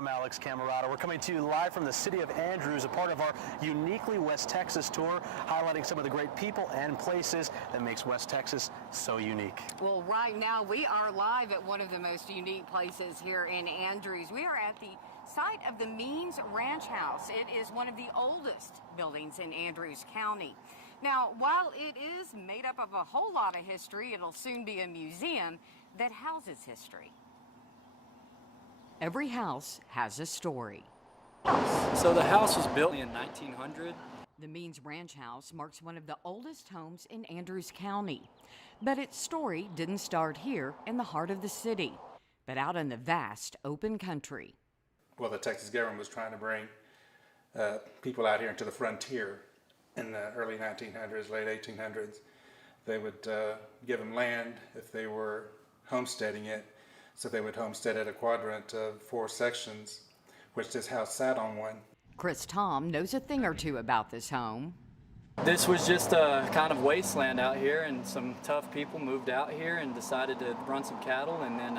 I'm Alex Cammerata. We're coming to you live from the city of Andrews, a part of our Uniquely West Texas tour, highlighting some of the great people and places that makes West Texas so unique. Well, right now we are live at one of the most unique places here in Andrews. We are at the site of the Means Ranch House. It is one of the oldest buildings in Andrews County. Now, while it is made up of a whole lot of history, it'll soon be a museum that houses history. Every house has a story. So the house was built in 1900. The Means Ranch House marks one of the oldest homes in Andrews County. But its story didn't start here in the heart of the city, but out in the vast open country. Well, the Texas government was trying to bring people out here into the frontier in the early 1900s, late 1800s. They would give them land if they were homesteading it. So they would homestead at a quadrant of 4 sections, which this house sat on one. Chris Tom knows a thing or two about this home. This was just a kind of wasteland out here, and some tough people moved out here and decided to run some cattle, and then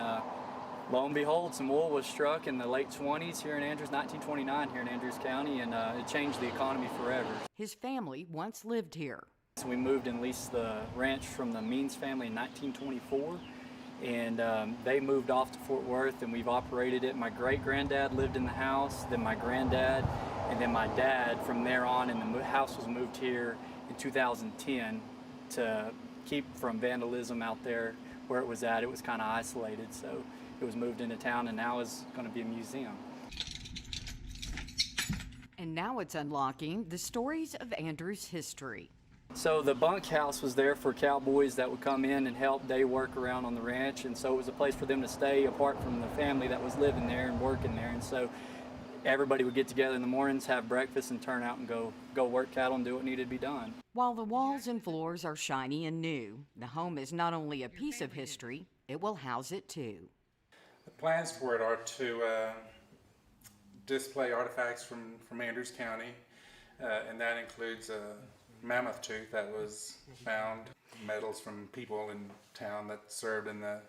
lo and behold, some oil was struck in the late 20s here in Andrews, 1929 here in Andrews County, and it changed the economy forever. His family once lived here. So we moved and leased the ranch from the Means family in 1924. And they moved off to Fort Worth, and we've operated it. My great-granddad lived in the house, then my granddad, and then my dad from there on, and the house was moved here in 2010 to keep from vandalism out there where it was at. It was kind of isolated, so it was moved into town, and now it's going to be a museum. And now it's unlocking the stories of Andrews' history. So the bunkhouse was there for cowboys that would come in and help day work around on the ranch, and so it was a place for them to stay apart from the family that was living there and working there. And so everybody would get together in the mornings, have breakfast, and turn out and go work cattle and do what needed to be done. While the walls and floors are shiny and new, the home is not only a piece of history, it will house it too. The plans for it are to display artifacts from Andrews County, and that includes a mammoth tooth that was found, medals from people in town that served in the,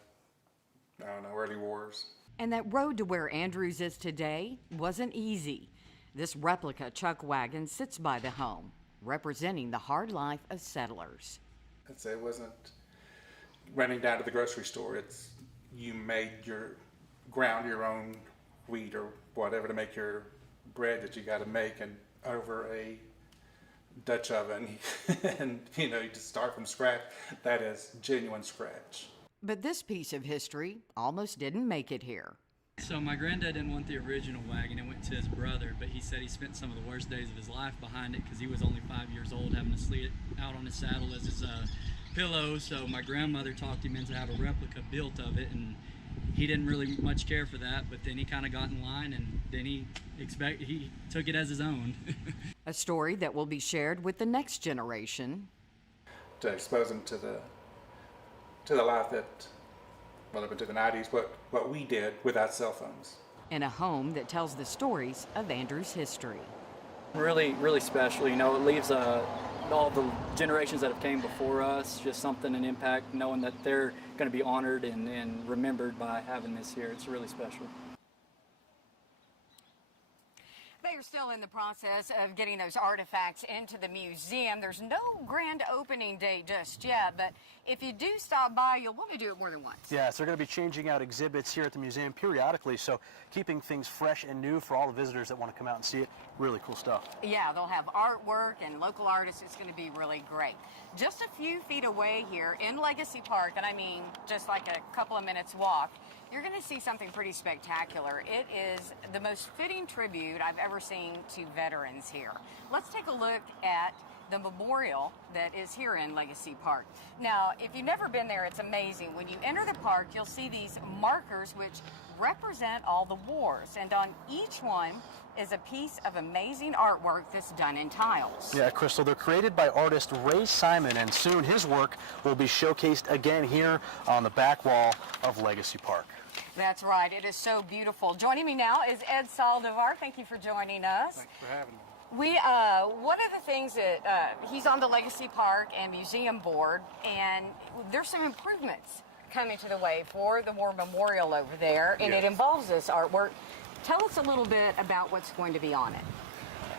early wars. And that road to where Andrews is today wasn't easy. This replica chuck wagon sits by the home, representing the hard life of settlers. It wasn't running down to the grocery store. It's you ground your own wheat or whatever to make your bread that you got to make, and over a Dutch oven, and you just start from scratch. That is genuine scratch. But this piece of history almost didn't make it here. So my granddad didn't want the original wagon. It went to his brother, but he said he spent some of the worst days of his life behind it because he was only 5 years old, having to sleep out on his saddle as his pillow. So my grandmother talked him into have a replica built of it, and he didn't really much care for that, but then he kind of got in line, and then he took it as his own. A story that will be shared with the next generation. To expose them to the life that, well, up into the 90s, what we did without cell phones. In a home that tells the stories of Andrews' history. Really, really special. It leaves all the generations that have came before us just something, an impact, knowing that they're going to be honored and remembered by having this here. It's really special. They are still in the process of getting those artifacts into the museum. There's no grand opening date just yet, but if you do stop by, you'll want to do it more than once. Yes, they're going to be changing out exhibits here at the museum periodically, so keeping things fresh and new for all the visitors that want to come out and see it. Really cool stuff. Yeah, they'll have artwork and local artists. It's going to be really great. Just a few feet away here in Legacy Park, and I mean just like a couple of minutes walk, you're going to see something pretty spectacular. It is the most fitting tribute I've ever seen to veterans here. Let's take a look at the memorial that is here in Legacy Park. Now, if you've never been there, it's amazing. When you enter the park, you'll see these markers which represent all the wars, and on each one is a piece of amazing artwork that's done in tiles. Yeah, Crystal, they're created by artist Ray Simon, and soon his work will be showcased again here on the back wall of Legacy Park. That's right. It is so beautiful. Joining me now is Ed Saldivar. Thank you for joining us. Thanks for having me. One of the things that he's on the Legacy Park and Museum Board, and there's some improvements coming to the way for the War Memorial over there, and Yes. It involves this artwork. Tell us a little bit about what's going to be on it.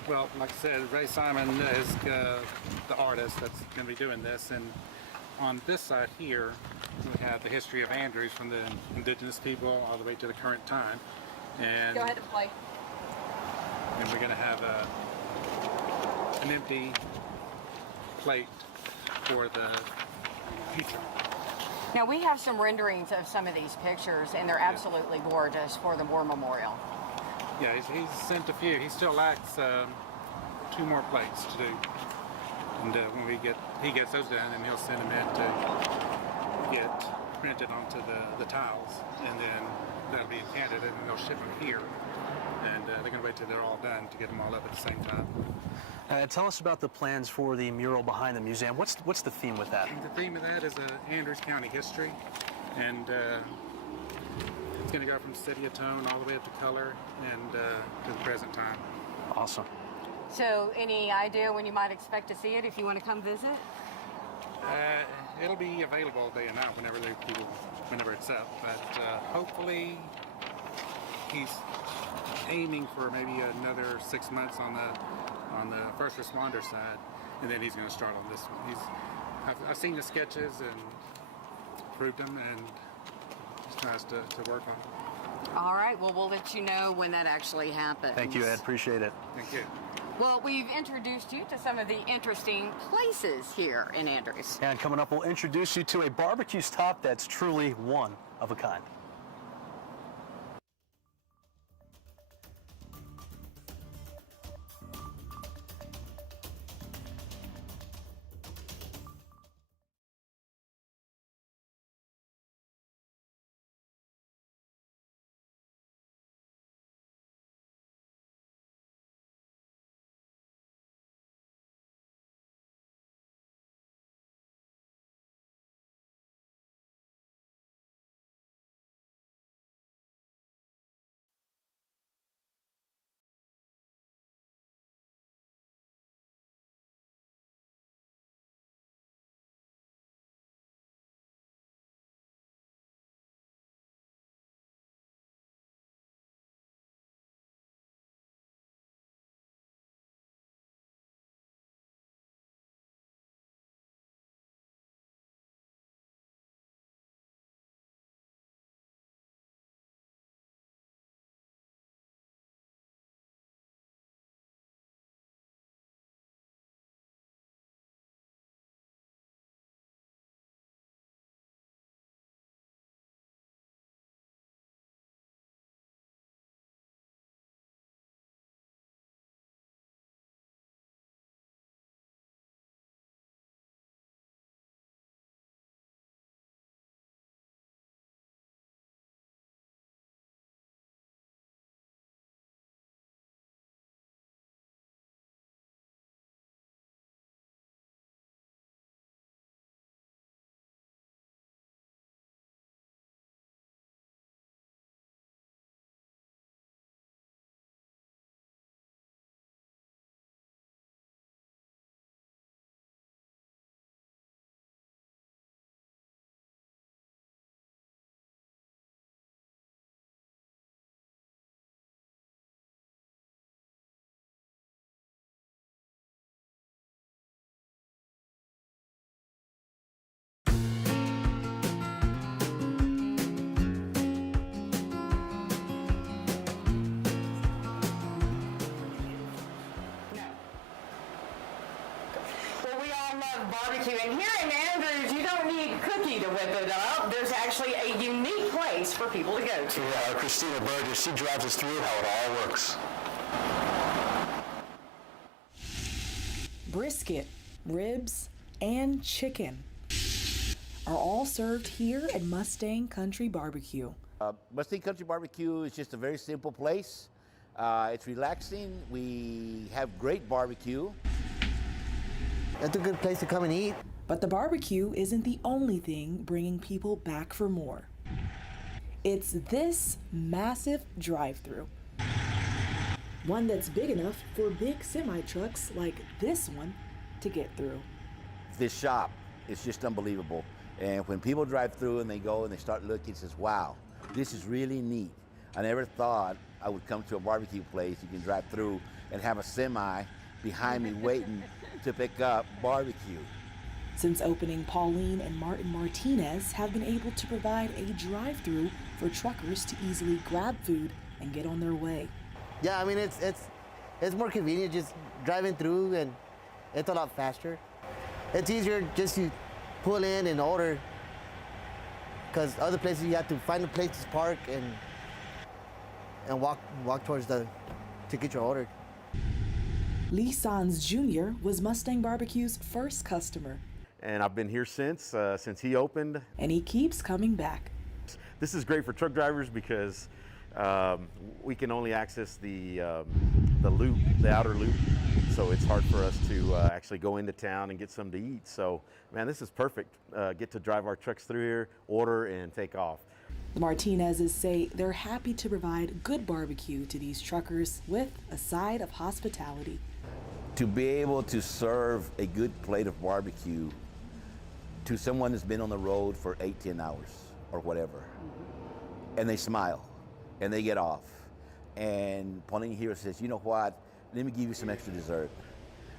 Well, like I said, Ray Simon is the artist that's going to be doing this, and on this side here, we have the history of Andrews from the indigenous people all the way to the current time. And, Go ahead and play. and we're going to have an empty plate for the future. Now, we have some renderings of some of these pictures, and they're absolutely gorgeous for the War Memorial. Yeah, he's sent a few. He still lacks 2 more plates to do. And when he gets those done, and he'll send them in to get printed onto the tiles, and then that'll be in Canada, and they'll ship them here. And they're going to wait till they're all done to get them all up at the same time. Tell us about the plans for the mural behind the museum. What's the theme with that? The theme of that is Andrews County history, and it's going to go from city of tone all the way up to color and to the present time. Awesome. So, any idea when you might expect to see it if you want to come visit? It'll be available day and night whenever it's up, but hopefully he's aiming for maybe another 6 months on the first responder side, and then he's going to start on this one. I've seen the sketches and approved them, and he tries to work on it. All right, well, we'll let you know when that actually happens. Thank you, Ed. Appreciate it. Thank you. Well, we've introduced you to some of the interesting places here in Andrews. And coming up, we'll introduce you to a barbecue stop that's truly one of a kind. Barbecue, and here in Andrews, you don't need cookie to whip it up. There's actually a unique place for people to go to. Yeah, Christina Burgess, she drives us through how it all works. Brisket, ribs, and chicken are all served here at Mustang Country Barbecue. Mustang Country Barbecue is just a very simple place. It's relaxing. We have great barbecue. It's a good place to come and eat. But the barbecue isn't the only thing bringing people back for more. It's this massive drive-thru. One that's big enough for big semi-trucks like this one to get through. This shop is just unbelievable. And when people drive through and they go and they start looking, it says, wow, this is really neat. I never thought I would come to a barbecue place. You can drive through and have a semi behind me waiting to pick up barbecue. Since opening, Pauline and Martin Martinez have been able to provide a drive-thru for truckers to easily grab food and get on their way. Yeah, I mean, it's more convenient just driving through, and it's a lot faster. It's easier just to pull in and order, because other places you have to find a place to park and walk towards to get your order. Lee Sanz Jr. was Mustang Barbecue's first customer, and I've been here since he opened. and he keeps coming back. This is great for truck drivers because we can only access the loop, the outer loop, so it's hard for us to actually go into town and get something to eat. So, man, this is perfect. Get to drive our trucks through here, order, and take off. The Martinezes say they're happy to provide good barbecue to these truckers with a side of hospitality. To be able to serve a good plate of barbecue to someone that's been on the road for 8-10 hours or whatever, and they smile and they get off, and Pauline here says, you know what, let me give you some extra dessert,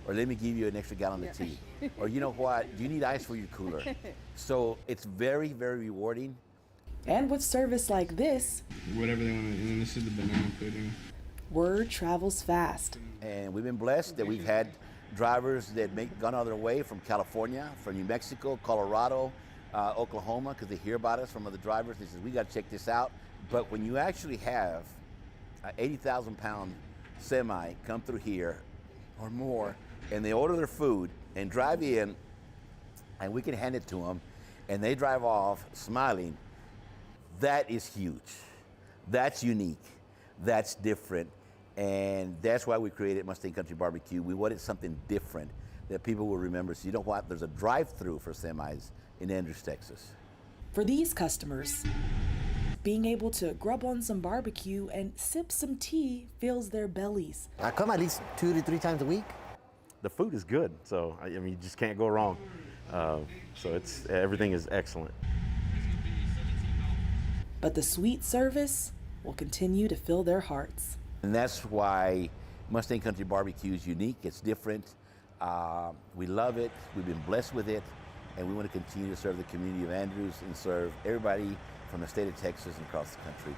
or let me give you an extra gallon of tea, or you know what, do you need ice for your cooler? So it's very, very rewarding. And with service like this, whatever they want to, and then this is the banana pudding. word travels fast. And we've been blessed that we've had drivers that gone out of their way from California, from New Mexico, Colorado, Oklahoma, because they hear about us from other drivers. They say, we got to check this out. But when you actually have an 80,000-pound semi come through here or more, and they order their food and drive in, and we can hand it to them, and they drive off smiling, that is huge. That's unique. That's different. And that's why we created Mustang Country Barbecue. We wanted something different that people will remember. So you know what? There's a drive-thru for semis in Andrews, Texas. For these customers, being able to grub on some barbecue and sip some tea fills their bellies. I come at least 2 to 3 times a week. The food is good, so I mean, you just can't go wrong. So everything is excellent. But the sweet service will continue to fill their hearts. And that's why Mustang Country Barbecue is unique. It's different. We love it. We've been blessed with it. And we want to continue to serve the community of Andrews and serve everybody from the state of Texas and across the country.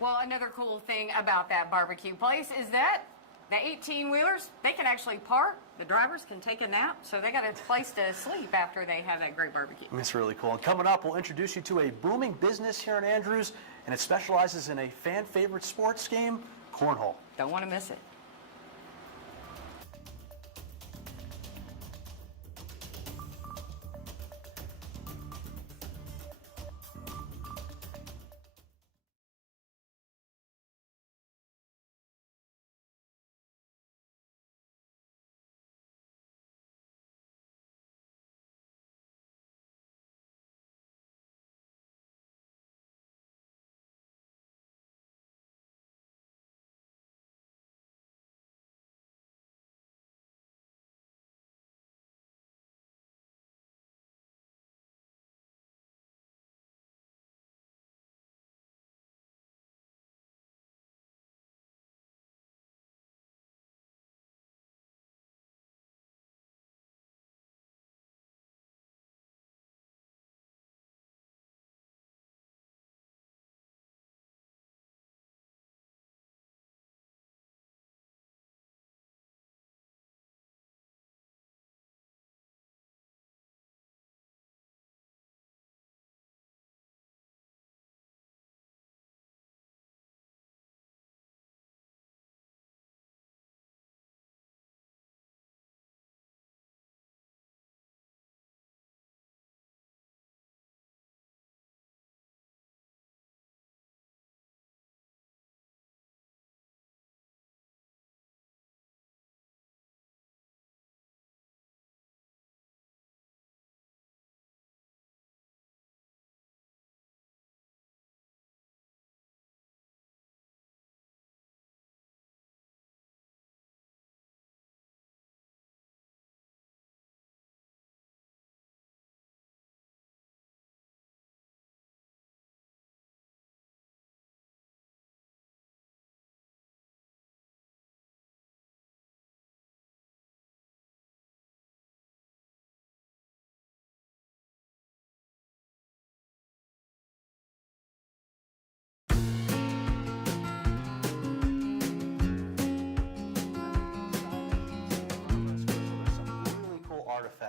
Well, another cool thing about that barbecue place is that the 18-wheelers, they can actually park. The drivers can take a nap, so they got a place to sleep after they have that great barbecue. That's really cool. And coming up, we'll introduce you to a booming business here in Andrews, and it specializes in a fan-favorite sports game, cornhole. Don't want to miss it.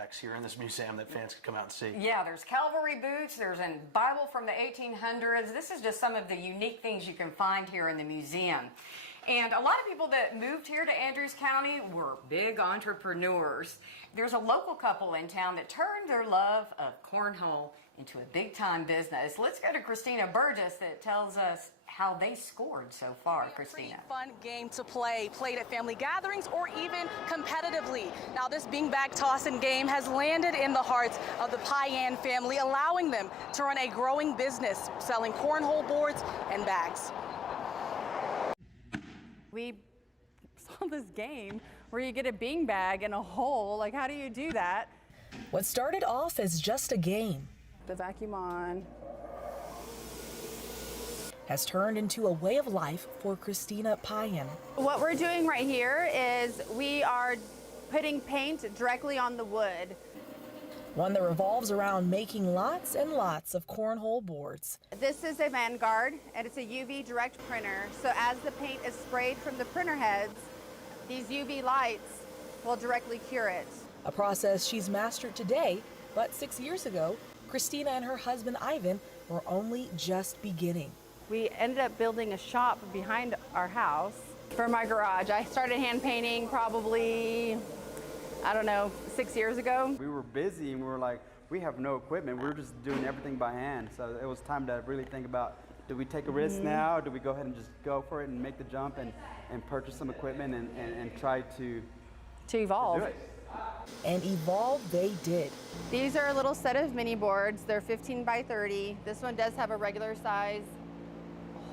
artifacts here in this museum that fans can come out and see. Yeah, there's cavalry boots, there's a Bible from the 1800s. This is just some of the unique things you can find here in the museum. And a lot of people that moved here to Andrews County were big entrepreneurs. There's a local couple in town that turned their love of cornhole into a big-time business. Let's go to Christina Burgess that tells us how they scored so far. Christina. Fun game to play, played at family gatherings or even competitively. Now this beanbag tossing game has landed in the hearts of the Payan family, allowing them to run a growing business selling cornhole boards and bags. We saw this game where you get a beanbag in a hole. Like, how do you do that? What started off as just a game The vacuum on. has turned into a way of life for Christina Payan. What we're doing right here is we are putting paint directly on the wood. One that revolves around making lots and lots of cornhole boards. This is a Vanguard, and it's a UV direct printer. So as the paint is sprayed from the printer heads, these UV lights will directly cure it. A process she's mastered today, but 6 years ago, Christina and her husband Ivan were only just beginning. We ended up building a shop behind our house for my garage. I started hand painting probably, I don't know, 6 years ago. We were busy and we were like, we have no equipment. We're just doing everything by hand. So it was time to really think about, do we take a risk now? Or do we go ahead and just go for it and make the jump and purchase some equipment and try to evolve. do it? And evolve they did. These are a little set of mini boards. They're 15 by 30. This one does have a regular size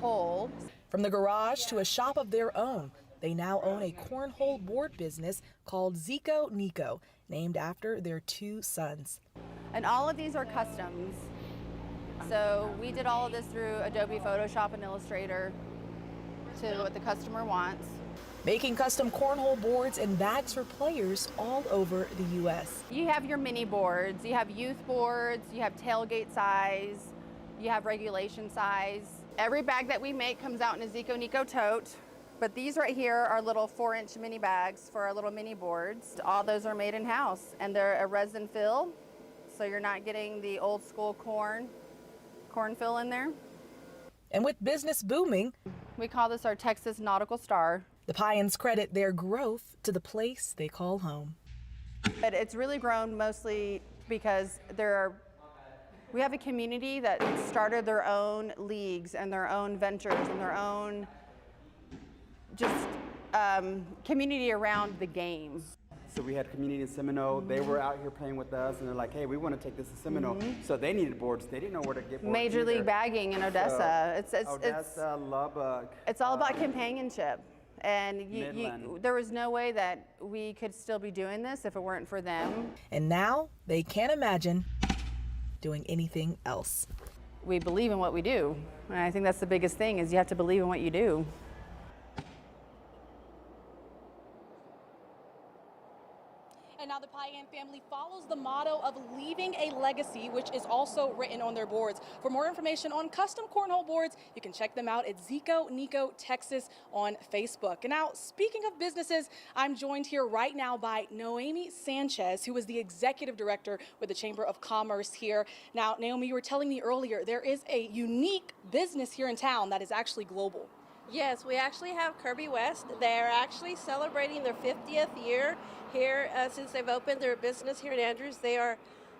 hole. From the garage to a shop of their own, they now own a cornhole board business called Zico Nico, named after their two sons. And all of these are customs. So we did all of this through Adobe Photoshop and Illustrator to what the customer wants. Making custom cornhole boards and bags for players all over the U.S. You have your mini boards, you have youth boards, you have tailgate size, you have regulation size. Every bag that we make comes out in a Zico Nico tote, but these right here are little 4-inch mini bags for our little mini boards. All those are made in-house, and they're a resin fill, so you're not getting the old school corn fill in there. And with business booming, we call this our Texas Nautical Star. The Payans credit their growth to the place they call home. But it's really grown mostly because we have a community that started their own leagues and their own ventures and their own just community around the game. So we had community in Seminole. They were out here playing with us, and they're like, hey, we want to take this to Seminole. So they needed boards. They didn't know where to get boards. Major League Bagging in Odessa. So, Odessa, Lubbock. It's all about companionship. And Midland. there was no way that we could still be doing this if it weren't for them. And now they can't imagine doing anything else. We believe in what we do. And I think that's the biggest thing, is you have to believe in what you do. And now the Payan family follows the motto of leaving a legacy, which is also written on their boards. For more information on custom cornhole boards, you can check them out at Zico Nico Texas on Facebook. And now, speaking of businesses, I'm joined here right now by Naomi Sanchez, who is the executive director with the Chamber of Commerce here. Now, Naomi, you were telling me earlier, there is a unique business here in town that is actually global. Yes, we actually have Kirby West. They're actually celebrating their 50th year here since they've opened their business here in Andrews. They are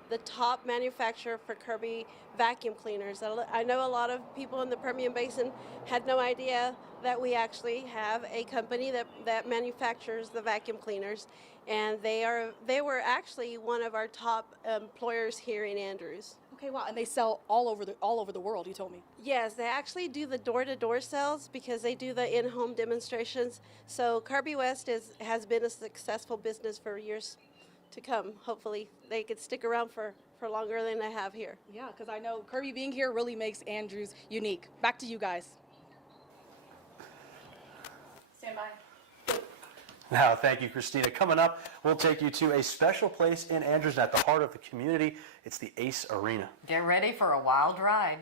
the top manufacturer for Kirby vacuum cleaners. I know a lot of people in the Permian Basin had no idea that we actually have a company that manufactures the vacuum cleaners, and they were actually one of our top employers here in Andrews. Okay, wow, and they sell all over the world, you told me. Yes, they actually do the door-to-door sales because they do the in-home demonstrations. So Kirby West has been a successful business for years to come. Hopefully they could stick around for longer than they have here. Yeah, because I know Kirby being here really makes Andrews unique. Back to you guys. Stand by. Now, thank you, Christina. Coming up, we'll take you to a special place in Andrews at the heart of the community. It's the Ace Arena. Get ready for a wild ride.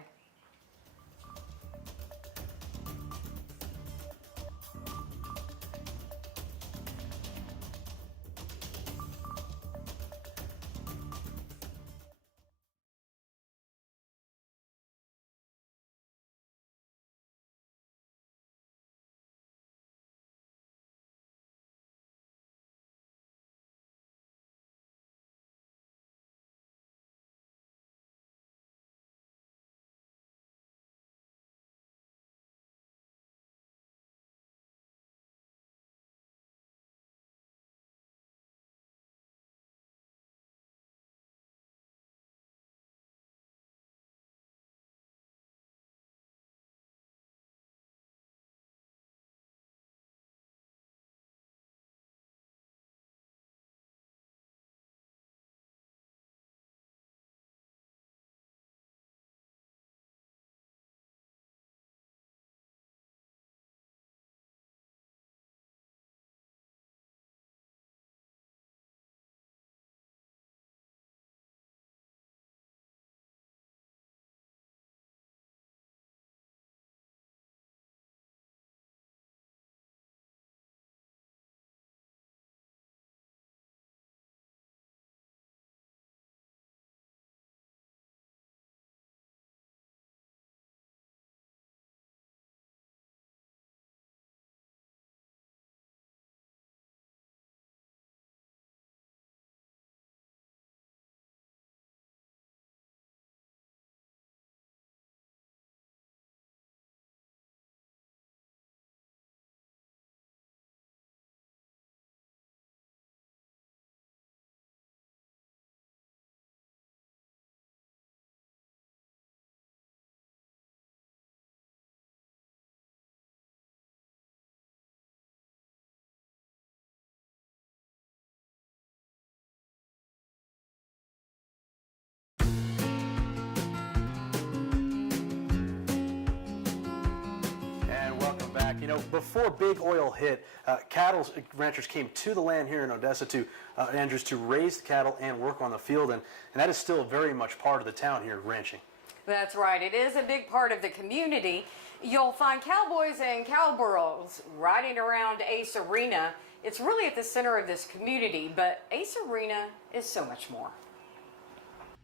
You know, before big oil hit, cattle ranchers came to the land here in Odessa to Andrews to raise the cattle and work on the field, and that is still very much part of the town here, ranching. That's right. It is a big part of the community. You'll find cowboys and cowgirls riding around Ace Arena. It's really at the center of this community, but Ace Arena is so much more.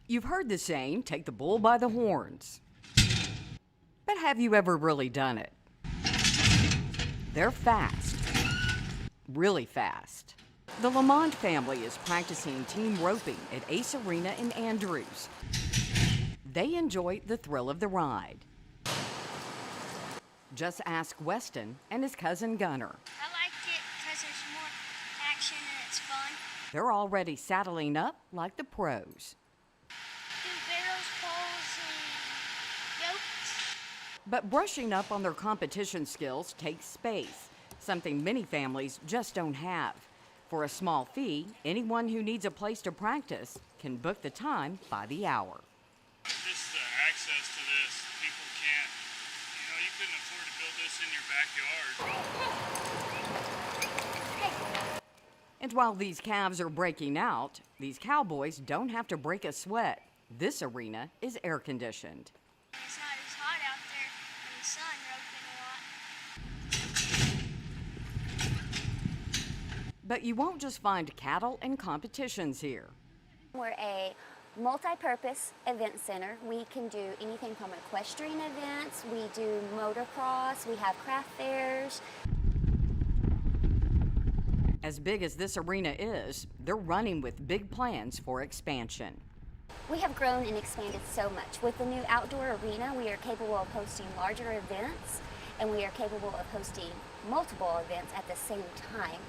You've heard the saying, take the bull by the horns. But have you ever really done it? They're fast. Really fast. The Lamont family is practicing team roping at Ace Arena in Andrews. They enjoy the thrill of the ride. Just ask Weston and his cousin Gunner. I like it because there's more action and it's fun. They're already saddling up like the pros. Do barrels, poles, and yokes. But brushing up on their competition skills takes space, something many families just don't have. For a small fee, anyone who needs a place to practice can book the time by the hour. Just the access to this, people can't, you couldn't afford to build this in your backyard. And while these calves are breaking out, these cowboys don't have to break a sweat. This arena is air conditioned. It's not as hot out there in the sun roping a lot. But you won't just find cattle and competitions here. We're a multi-purpose event center. We can do anything from equestrian events, we do motocross, we have craft fairs. As big as this arena is, they're running with big plans for expansion. We have grown and expanded so much. With the new outdoor arena, we are capable of hosting larger events, and we are capable of hosting multiple events at the same time.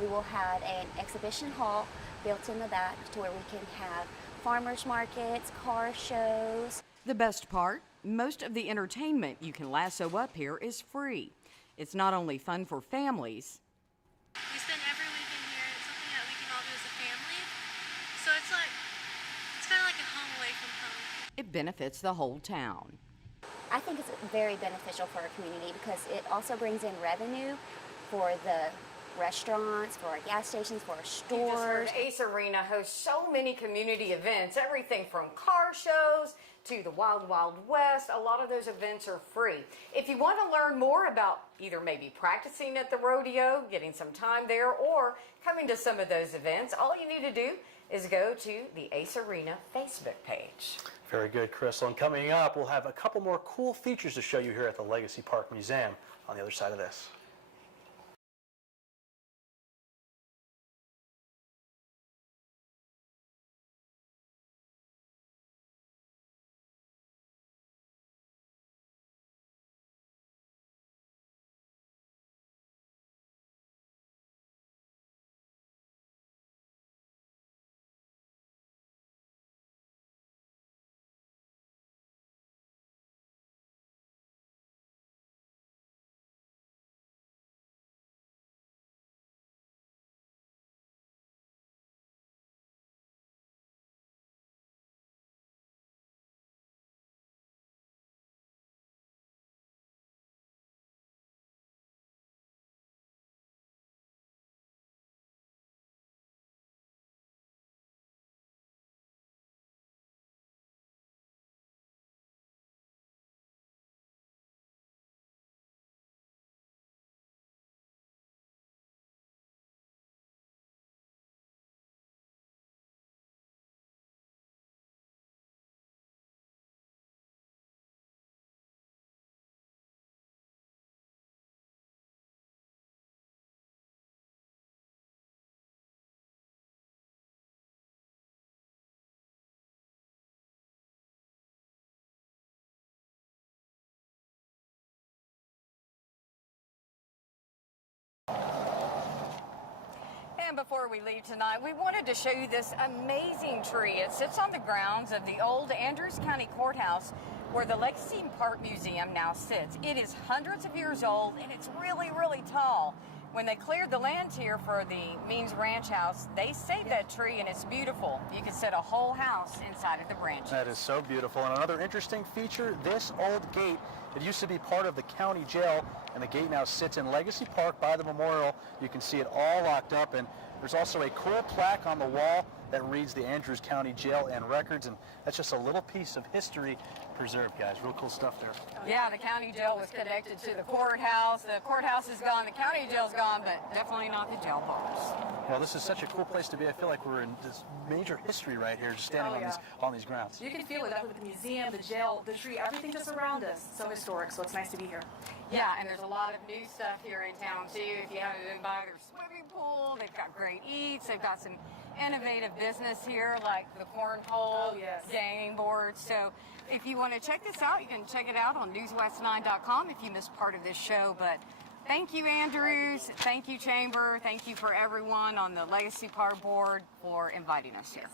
We will have an exhibition hall built in the back to where we can have farmers markets, car shows. The best part, most of the entertainment you can lasso up here is free. It's not only fun for families. We spend every weekend here. It's something that we can all do as a family. So it's kind of like a home away from home. It benefits the whole town. I think it's very beneficial for our community because it also brings in revenue for the restaurants, for our gas stations, for our stores. Ace Arena hosts so many community events, everything from car shows to the Wild Wild West. A lot of those events are free. If you want to learn more about either maybe practicing at the rodeo, getting some time there, or coming to some of those events, all you need to do is go to the Ace Arena Facebook page. Very good, Crystal. And coming up, we'll have a couple more cool features to show you here at the Legacy Park Museum on the other side of this. And before we leave tonight, we wanted to show you this amazing tree. It sits on the grounds of the old Andrews County Courthouse where the Legacy Park Museum now sits. It is hundreds of years old and it's really, really tall. When they cleared the land here for the Means Ranch House, they saved that tree and it's beautiful. You can set a whole house inside of the branches. That is so beautiful. And another interesting feature, this old gate It used to be part of the county jail, and the gate now sits in Legacy Park by the memorial. You can see it all locked up, and there's also a cool plaque on the wall that reads the Andrews County Jail and Records, and that's just a little piece of history preserved, guys. Real cool stuff there. Yeah, the county jail was connected to the courthouse. The courthouse is gone, the county jail's gone, but definitely not the jail bars. Well, this is such a cool place to be. I feel like we're in this major history right here, just standing on these grounds. You can feel it up with the museum, the jail, the tree, everything just around us. So historic, so it's nice to be here. Yeah, and there's a lot of new stuff here in town too. If you haven't been by their swimming pool, they've got great eats. They've got some innovative business here like the cornhole, game boards. So if you want to check this out, you can check it out on NewsWest9.com if you missed part of this show. But thank you, Andrews. Thank you, Chamber. Thank you for everyone on the Legacy Park Board for inviting us here.